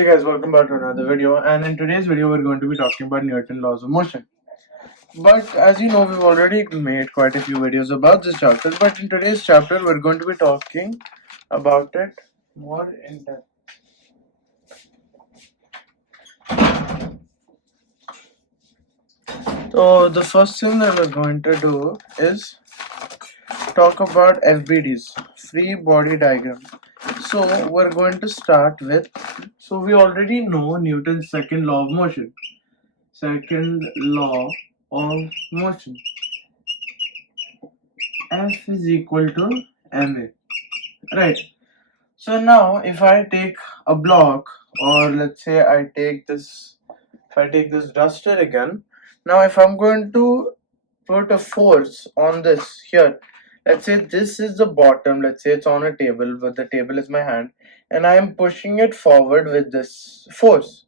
Hey guys, welcome back to another video, and in today's video we're going to be talking about Newton's laws of motion. But as you know, we've already made quite a few videos about this chapter, but in today's chapter we're going to be talking about it more in depth. So the first thing that we're going to do is talk about FBDs, free body diagram. So we're going to start with, so we already know Newton's second law of motion. Second law of motion. F is equal to ma, right? So now if I take a block, or let's say if I take this duster again, now if I'm going to put a force on this here, let's say this is the bottom, let's say it's on a table, but the table is my hand, and I am pushing it forward with this force.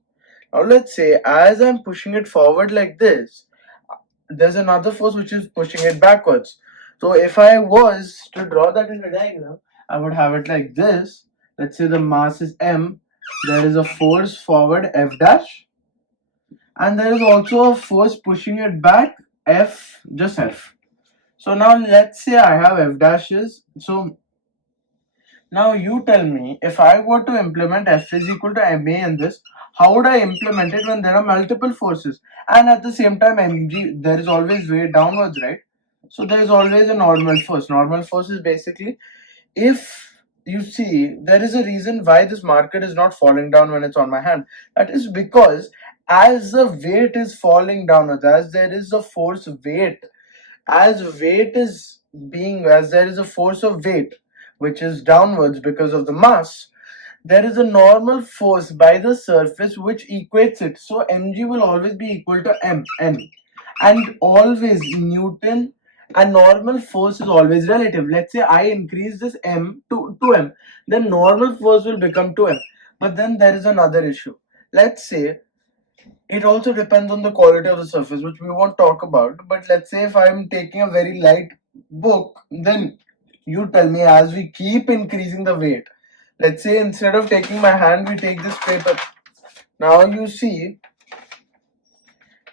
Now let's say as I'm pushing it forward like this, there's another force which is pushing it backwards. So if I was to draw that in a diagram, I would have it like this. Let's say the mass is m, there is a force forward F dash, and there is also a force pushing it back F, just F. So now let's say I have F dashes. So now you tell me, if I were to implement F is equal to ma in this, how would I implement it when there are multiple forces? And at the same time, mg, there is always weight downwards, right? So there is always a normal force. Normal force is basically, if you see, there is a reason why this marker is not falling down when it's on my hand. That is because as the weight is falling downwards, as there is a force weight, as there is a force of weight which is downwards because of the mass, there is a normal force by the surface which equates it. So mg will always be equal to n, and always Newton, a normal force is always relative. Let's say I increase this m to 2m, then normal force will become 2m. But then there is another issue. Let's say it also depends on the quality of the surface, which we won't talk about. But let's say if I'm taking a very light book, then you tell me, as we keep increasing the weight, let's say instead of taking my hand, we take this paper. Now you see,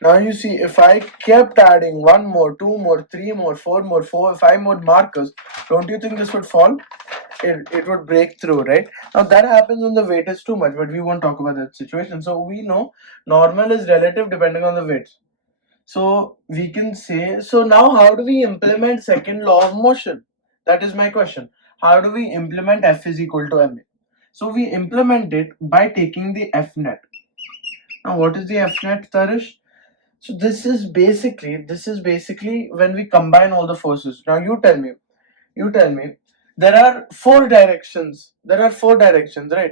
if I kept adding 1 more, 2 more, 3 more, 4 more, 5 more markers, don't you think this would fall? It would break through, right? Now that happens when the weight is too much, but we won't talk about that situation. So we know normal is relative depending on the weight. So we can say, so now how do we implement second law of motion? That is my question. How do we implement F is equal to ma? So we implement it by taking the F net. Now what is the F net, Tarish? So this is basically when we combine all the forces. Now you tell me, there are four directions, right?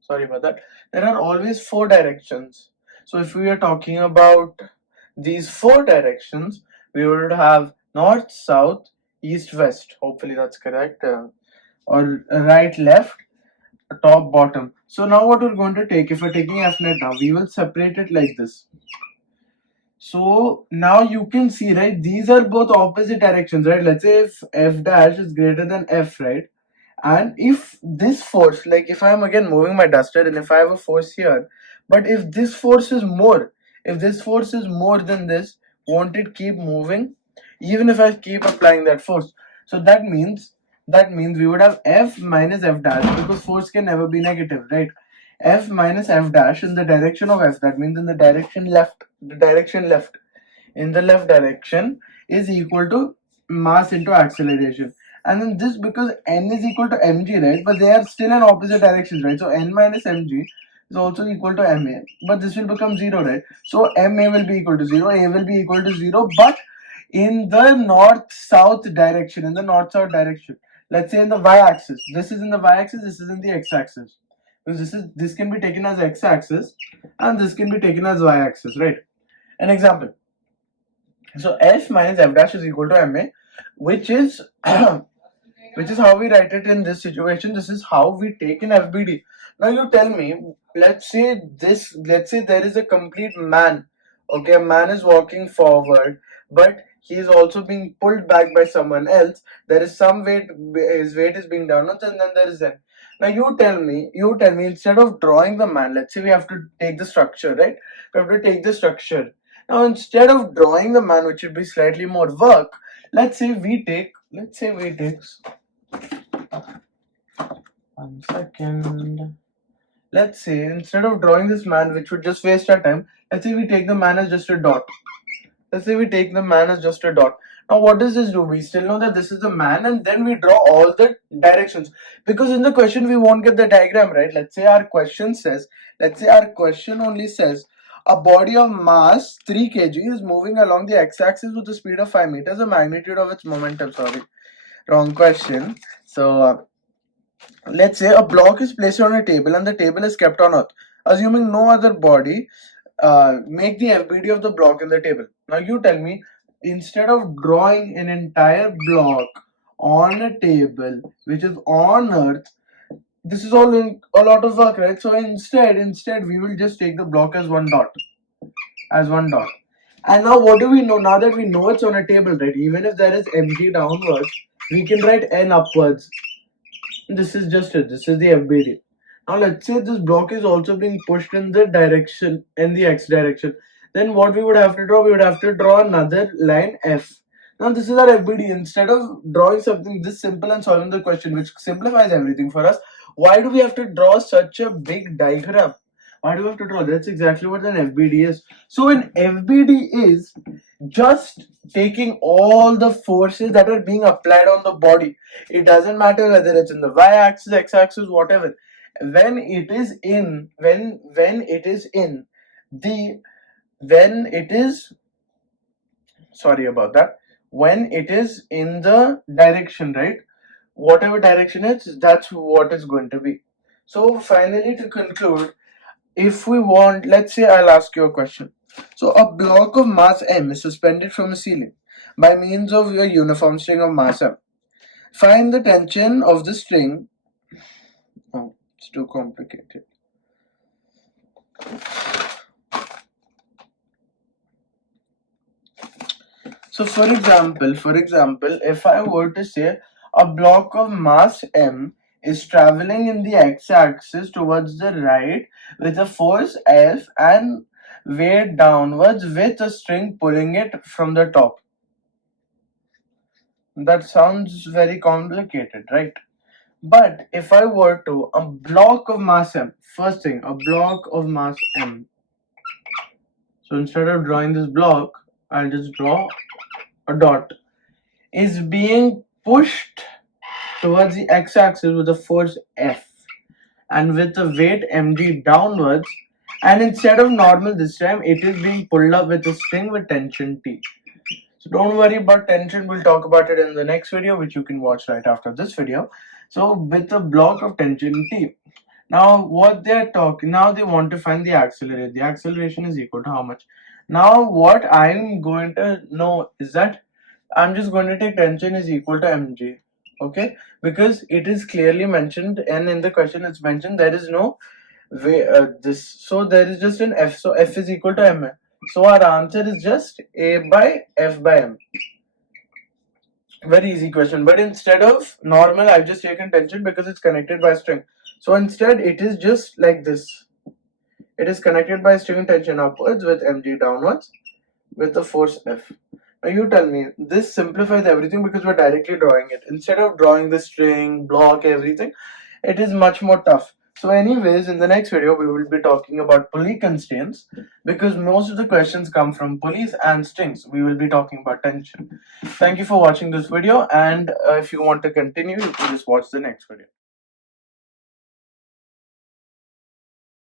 Sorry about that. There are always four directions. So if we are talking about these four directions, we would have north, south, east, west. Hopefully that's correct. Or right, left, top, bottom. So now what we're going to take, if we're taking F net now, we will separate it like this. So now you can see, right, these are both opposite directions, right? Let's say if F dash is greater than F, right? And if this force, like if I'm again moving my duster and if I have a force here, but if this force is more, than this, won't it keep moving even if I keep applying that force? So that means we would have F minus F dash, because force can never be negative, right? F minus F dash in the direction of F, that means in the direction left, in the left direction, is equal to mass into acceleration. And then this, because n is equal to mg, right? But they are still in opposite directions, right? So n minus mg is also equal to ma, but this will become 0, right? So ma will be equal to 0, a will be equal to 0, but in the north-south direction, let's say in the y-axis. This is in the y-axis, this is in the x-axis. Because this can be taken as x-axis and this can be taken as y-axis, right? An example. So F minus F dash is equal to ma, which is which is how we write it in this situation. This is how we take in FBD. Now you tell me, let's say there is a complete man. Okay, a man is walking forward, but he is also being pulled back by someone else. There is some weight, his weight is being downwards, and then there is n. Now you tell me, instead of drawing the man, let's say we have to take the structure, right? We have to take the structure. Now instead of drawing the man, which would be slightly more work, let's say we take, one second. Let's say instead of drawing this man, which would just waste our time, let's say we take the man as just a dot. Let's say we take the man as just a dot. Now what does this do? We still know that this is the man, and then we draw all the directions, because in the question we won't get the diagram, right? Let's say our question only says a body of mass 3 kg is moving along the x-axis with a speed of 5 meters. The magnitude of its momentum, sorry, wrong question. So let's say a block is placed on a table and the table is kept on earth, assuming no other body. Make the FBD of the block in the table. Now you tell me, instead of drawing an entire block on a table which is on earth, this is all in a lot of work, right? So instead we will just take the block as one dot, and now what do we know? Now that we know it's on a table, right, even if there is mg downwards, we can write n upwards. This is just it. This is the FBD. Now let's say this block is also being pushed in the direction, in the x direction. Then what we would have to draw? We would have to draw another line F. Now this is our FBD. Instead of drawing something this simple and solving the question, which simplifies everything for us, why do we have to draw such a big diagram? Why do we have to draw? That's exactly what an FBD is. So an FBD is just taking all the forces that are being applied on the body. It doesn't matter whether it's in the y-axis, x-axis, whatever. When it is in the when it is sorry about that when it is in the direction, right, whatever direction it's, that's what is going to be. So finally, to conclude, if we want, let's say I'll ask you a question. So a block of mass m is suspended from a ceiling by means of a uniform string of mass m. Find the tension of the string. Oh, it's too complicated. So for example, if I were to say a block of mass m is traveling in the x-axis towards the right with a force F and weight downwards with a string pulling it from the top. That sounds very complicated, right? But if I were to, a block of mass m, first thing, a block of mass m. So instead of drawing this block, I'll just draw a dot, is being pushed towards the x-axis with a force F and with a weight mg downwards, and instead of normal this time it is being pulled up with a string with tension T. So don't worry about tension, we'll talk about it in the next video, which you can watch right after this video. So with a block of tension T, now what they're talking, now they want to find the acceleration. The acceleration is equal to how much? Now what I'm going to know is that I'm just going to take tension is equal to mg, okay, because it is clearly mentioned, and in the question it's mentioned there is no way this, so there is just an F, so F is equal to m. So our answer is just A by F by m. Very easy question, but instead of normal I've just taken tension because it's connected by a string. So instead it is just like this. It is connected by string tension upwards with mg downwards with the force F. Now you tell me, this simplifies everything because we're directly drawing it. Instead of drawing the string, block, everything, it is much more tough. So anyways, in the next video, we will be talking about pulley constraints, because most of the questions come from pulleys and strings. We will be talking about tension. Thank you for watching this video, and if you want to continue, you can just watch the next video.